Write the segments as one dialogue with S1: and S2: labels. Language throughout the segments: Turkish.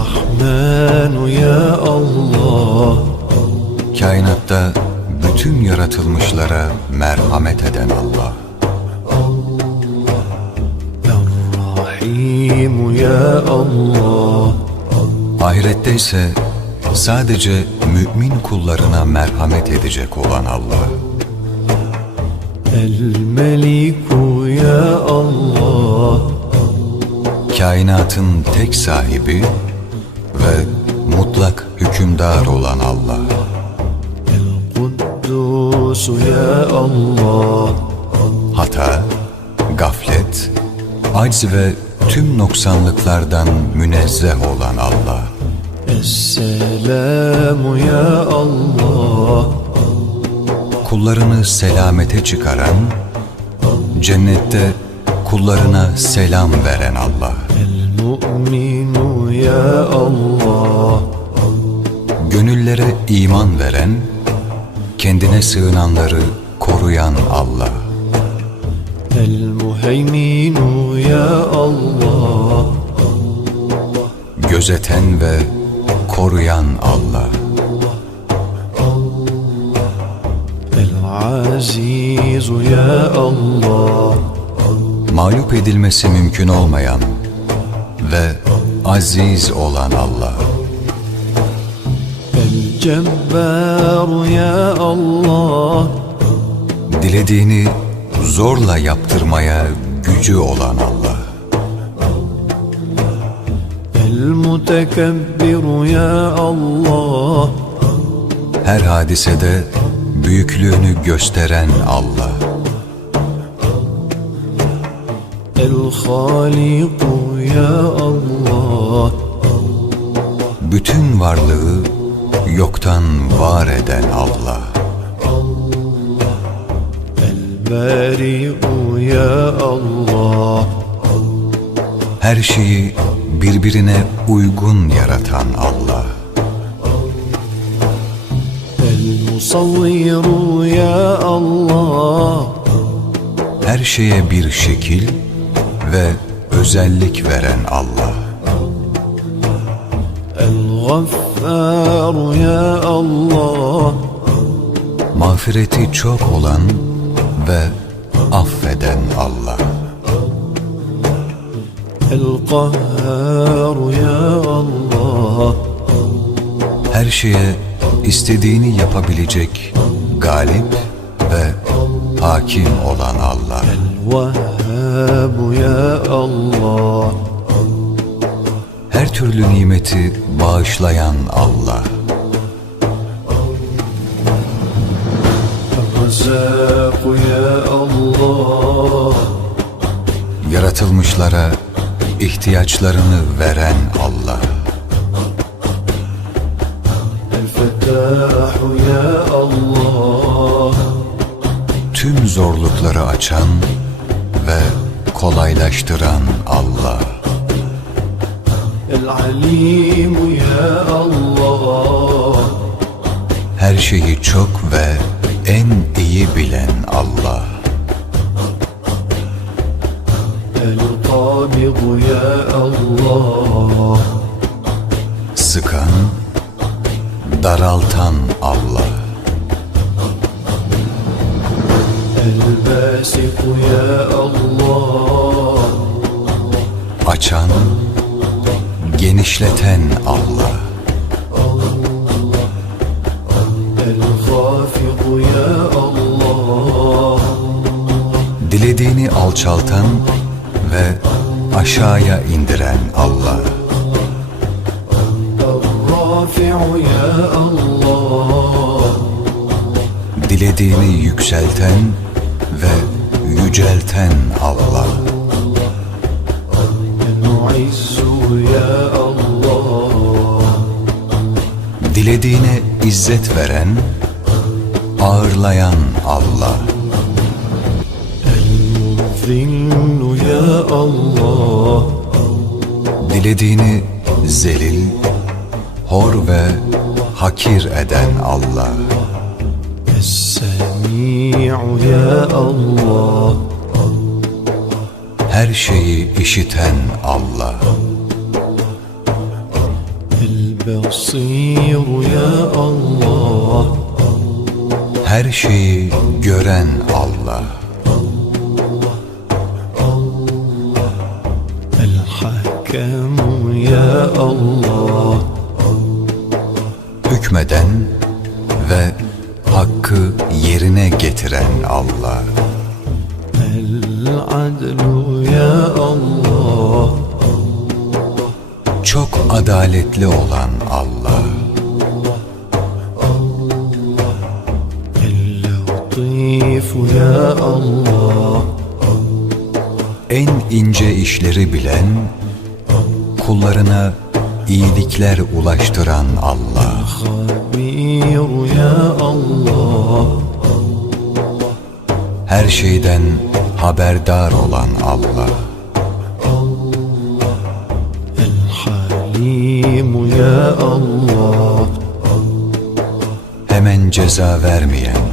S1: Rahmenu ya Allah.
S2: Kainatta bütün yaratılmışlara merhamet eden Allah.
S1: Rahimu ya Allah.
S2: Ahirette ise sadece mümin kullarına merhamet edecek olan Allah.
S1: El Meliku ya Allah.
S2: Kainatın tek sahibi ve mutlak hükümdar olan Allah. Hata, gaflet, acz ve tüm noksanlıklardan münezzeh olan Allah.
S1: Esselamu ya Allah.
S2: Kullarını selamete çıkaran, cennette kullarına selam veren Allah.
S1: El-Mu'min ya Allah.
S2: Gönüllere iman veren, kendine sığınanları koruyan Allah.
S1: El muheyminu ya Allah.
S2: Gözeten ve koruyan Allah.
S1: Azizu ya Allah.
S2: Mağlup edilmesi mümkün olmayan ve aziz olan Allah.
S1: El Cebbar ya Allah
S2: Dilediğini zorla yaptırmaya gücü olan Allah.
S1: El mutekebbir ya Allah
S2: Her hadisede büyüklüğünü gösteren Allah.
S1: El haliku ya Allah
S2: Bütün varlığı yoktan var eden Allah.
S1: Allah. El-Beri'u ya Allah.
S2: Her şeyi birbirine uygun yaratan Allah.
S1: El-Musavviru ya Allah.
S2: Her şeye bir şekil ve özellik veren Allah.
S1: El-Gaffar ya Allah.
S2: Mağfireti çok olan ve affeden Allah.
S1: El-Kahhar ya Allah.
S2: Her şeye istediğini yapabilecek galip ve hakim olan Allah.
S1: El-Vahhar bu ya Allah.
S2: Her türlü nimeti bağışlayan Allah.
S1: Razzaku ya Allah.
S2: Yaratılmışlara ihtiyaçlarını veren Allah. Tüm zorlukları açan ve kolaylaştıran Allah.
S1: El-Alimu ya Allah.
S2: Her şeyi çok ve genişleten Allah. Dilediğini alçaltan ve aşağıya indiren Allah. Dilediğini yükselten ve yücelten Allah.
S1: Allah.
S2: Dilediğine izzet veren, ağırlayan Allah.
S1: El-Zillu ya Allah.
S2: Dilediğini zelil, hor ve hakir eden Allah.
S1: Es-Semi'u ya Allah.
S2: Her şeyi işiten Allah.
S1: Allah. Beasir ya Allah,
S2: Her şeyi gören Allah. Hükmeden ve hakkı yerine getiren Allah.
S1: El adlu ya
S2: Allah. adaletli olan Allah.
S1: Ya Allah
S2: En ince işleri bilen, kullarına iyilikler ulaştıran Allah. Her şeyden haberdar olan Allah.
S1: Kerim ya Allah.
S2: Hemen ceza vermeyen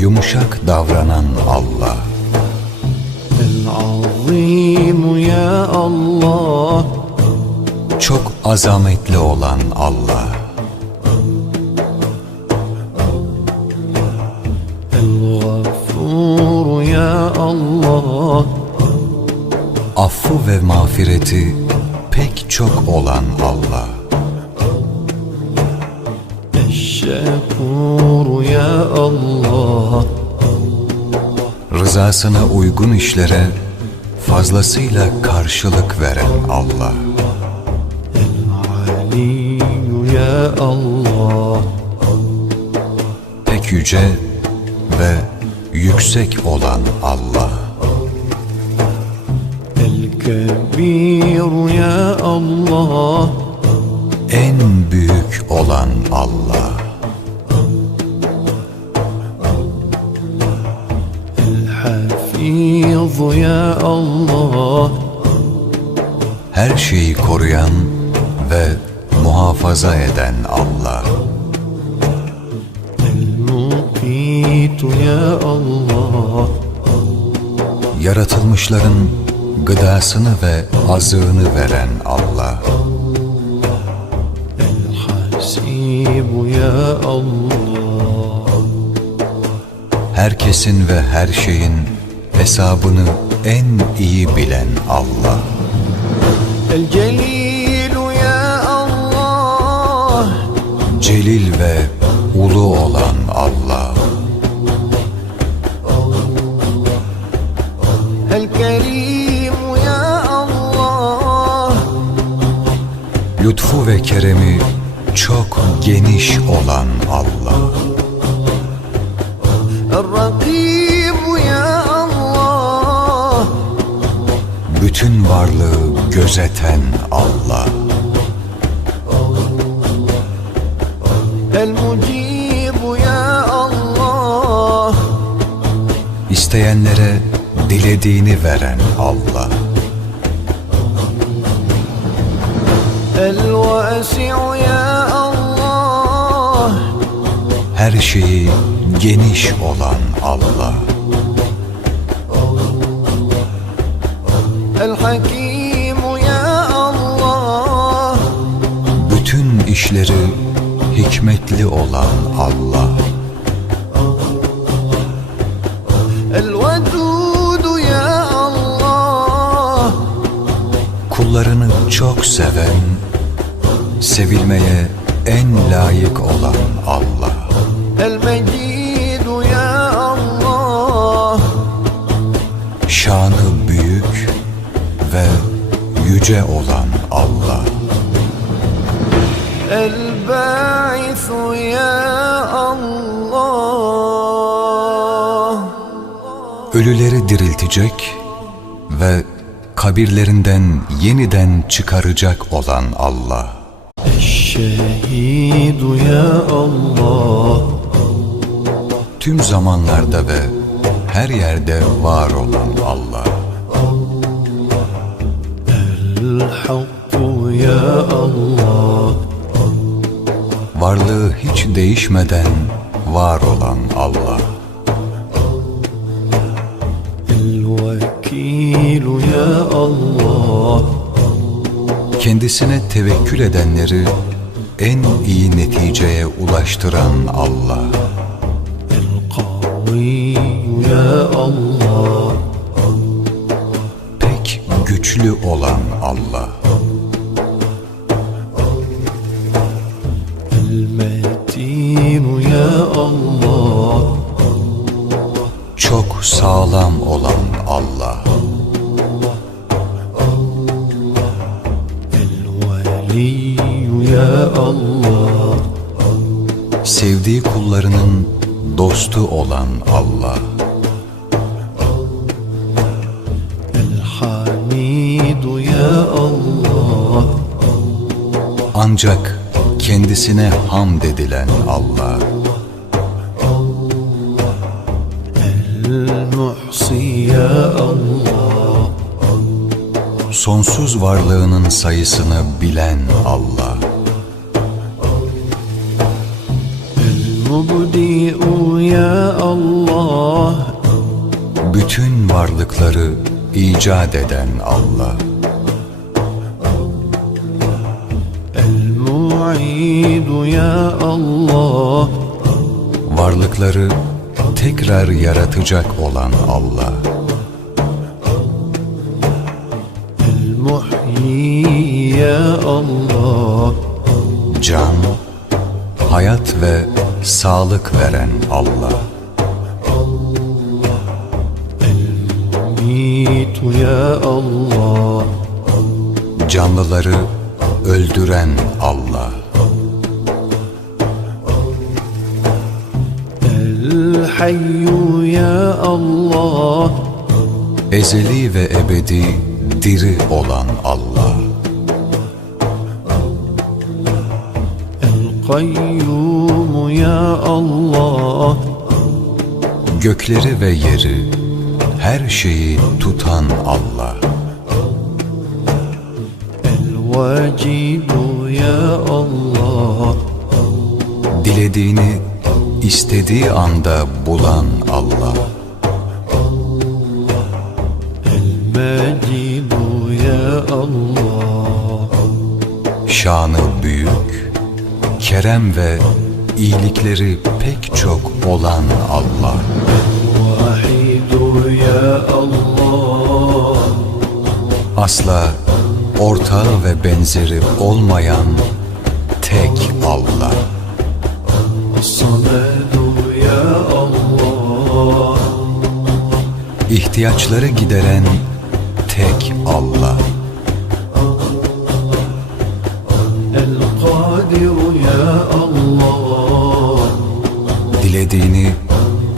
S2: Yumuşak davranan Allah.
S1: El-Azim ya Allah.
S2: Çok azametli olan Allah.
S1: Ya Allah.
S2: Affı ve mağfireti pek çok olan Allah.
S1: Eşşekur ya Allah.
S2: Rızasına uygun işlere fazlasıyla karşılık veren Allah.
S1: El ya Allah.
S2: Pek yüce ve yüksek olan Allah
S1: kebir ya Allah.
S2: En büyük olan Allah.
S1: El hafiz ya Allah.
S2: Her şeyi koruyan ve muhafaza eden Allah.
S1: El ya Allah.
S2: Yaratılmışların gıdasını ve azığını veren Allah. Herkesin ve her şeyin hesabını en iyi bilen Allah. Celil ve ulu olan Allah. lütfu ve keremi çok geniş olan Allah.
S1: bu ya Allah.
S2: Bütün varlığı gözeten Allah. İsteyenlere dilediğini veren Allah. Her şeyi geniş olan Allah. Bütün işleri hikmetli olan Allah. Kullarını çok seven Sevilmeye en layık olan Allah.
S1: El Mecidu ya Allah.
S2: Şanı büyük ve yüce olan Allah.
S1: El Baisu ya Allah.
S2: Ölüleri diriltecek ve kabirlerinden yeniden çıkaracak olan Allah.
S1: Şehidu ya Allah.
S2: Tüm zamanlarda ve her yerde var olan Allah.
S1: El Hakku ya Allah.
S2: Varlığı hiç değişmeden var olan Allah.
S1: El Vekilu ya Allah.
S2: Kendisine tevekkül edenleri en iyi neticeye ulaştıran Allah.
S1: Ya Allah,
S2: pek güçlü olan Allah.
S1: El Metin ya Allah,
S2: çok sağlam olan Allah.
S1: Allah
S2: Sevdiği kullarının dostu olan Allah.
S1: Elhamidu ya Allah.
S2: Ancak kendisine hamd edilen Allah.
S1: El-Muhsi ya Allah.
S2: Sonsuz varlığının sayısını bilen Allah.
S1: ya Allah.
S2: Bütün varlıkları icat eden Allah.
S1: El-Mu'idu ya Allah.
S2: Varlıkları tekrar yaratacak olan Allah. El-Muhyi ya Allah. sağlık veren Allah.
S1: Allah el ya Allah.
S2: Canlıları öldüren Allah.
S1: El hayyu ya Allah.
S2: Ezeli ve ebedi diri olan Allah.
S1: Kayyum ya Allah.
S2: Gökleri ve yeri her şeyi tutan Allah.
S1: El vacibu ya Allah.
S2: Dilediğini istediği anda bulan Allah.
S1: El ya Allah.
S2: Şanı büyük Kerem ve iyilikleri pek çok olan Allah. Asla ortağı ve benzeri olmayan tek Allah. İhtiyaçları gideren tek Allah. istediğini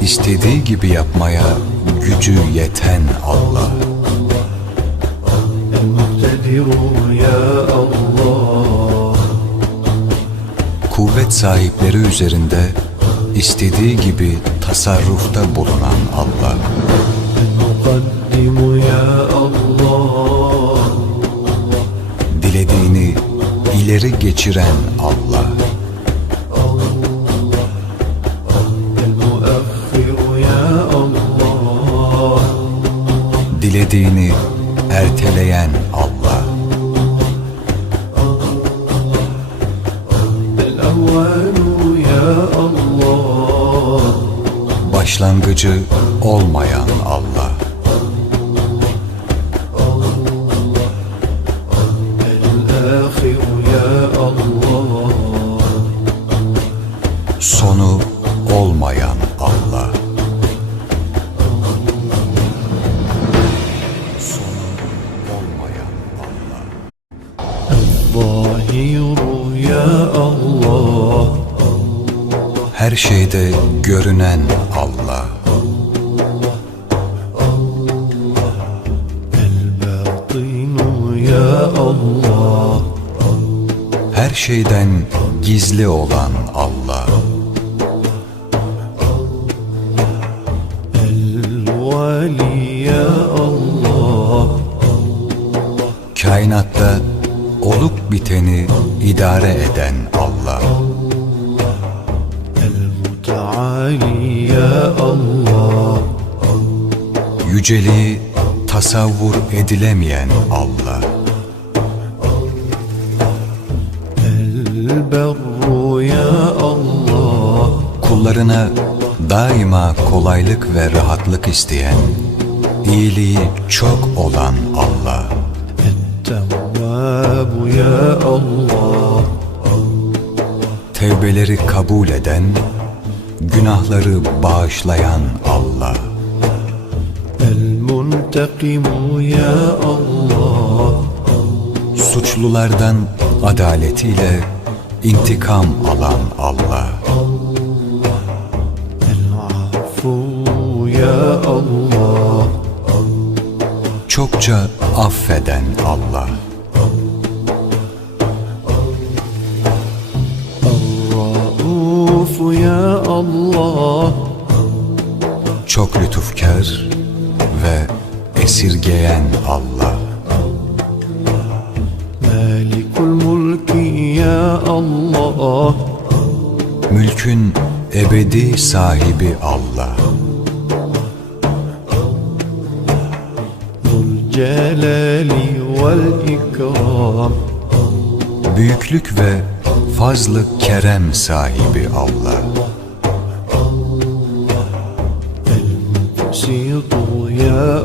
S2: istediği gibi yapmaya gücü yeten Allah. Kuvvet sahipleri üzerinde istediği gibi tasarrufta bulunan Allah. Dilediğini ileri geçiren Allah. dilediğini erteleyen Allah. Başlangıcı olmayan Allah. her şeyden gizli olan Allah. Kainatta olup biteni idare eden Allah. Yüceliği tasavvur edilemeyen Allah.
S1: البر يا الله
S2: Kullarına daima kolaylık ve rahatlık isteyen, iyiliği çok olan Allah.
S1: التواب يا الله
S2: Tevbeleri kabul eden, günahları bağışlayan Allah.
S1: المنتقم يا الله
S2: Suçlulardan adaletiyle İntikam alan Allah. Çokça affeden Allah.
S1: ya Allah
S2: Çok lütufkar ve esirgeyen Allah
S1: Allah.
S2: Mülkün ebedi sahibi Allah.
S1: Celali vel ikram.
S2: Büyüklük ve fazlı kerem sahibi Allah.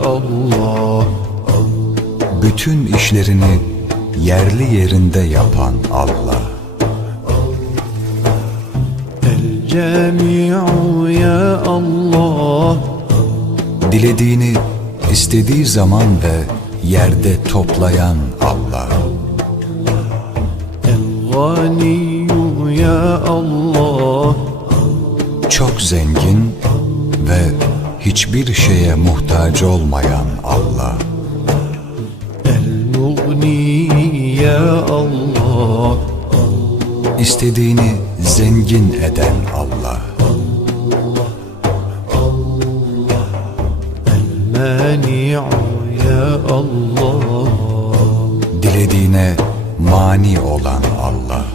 S1: Allah.
S2: Bütün işlerini yerli yerinde yapan Allah.
S1: El cemi'u ya Allah.
S2: Dilediğini istediği zaman ve yerde toplayan Allah.
S1: El ganiyyu ya Allah.
S2: Çok zengin ve hiçbir şeye muhtaç olmayan Allah
S1: ya Allah?
S2: İstediğini zengin eden Allah.
S1: Allah.
S2: Dilediğine mani olan Allah.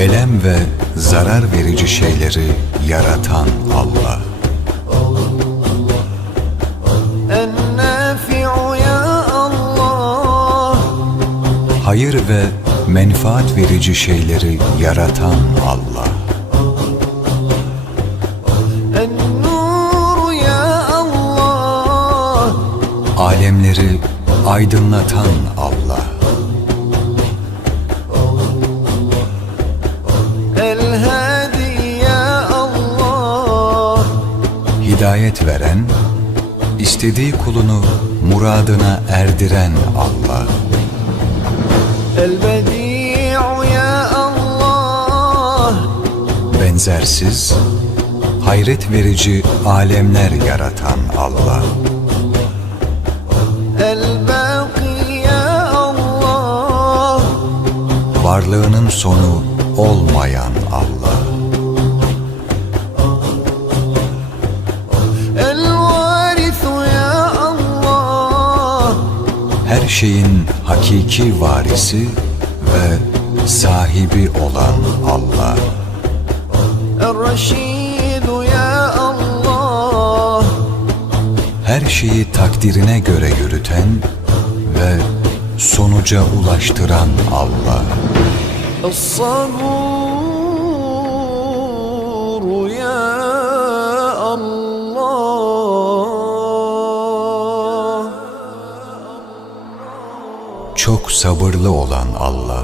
S2: Elem ve zarar verici şeyleri yaratan Allah. Hayır ve menfaat verici şeyleri yaratan Allah. Alemleri aydınlatan hidayet veren, istediği kulunu muradına erdiren Allah. Benzersiz, hayret verici alemler yaratan Allah. Varlığının sonu olmayan Allah. şeyin hakiki varisi ve sahibi olan Allah. Her şeyi takdirine göre yürüten ve sonuca ulaştıran Allah. Sabırlı olan Allah.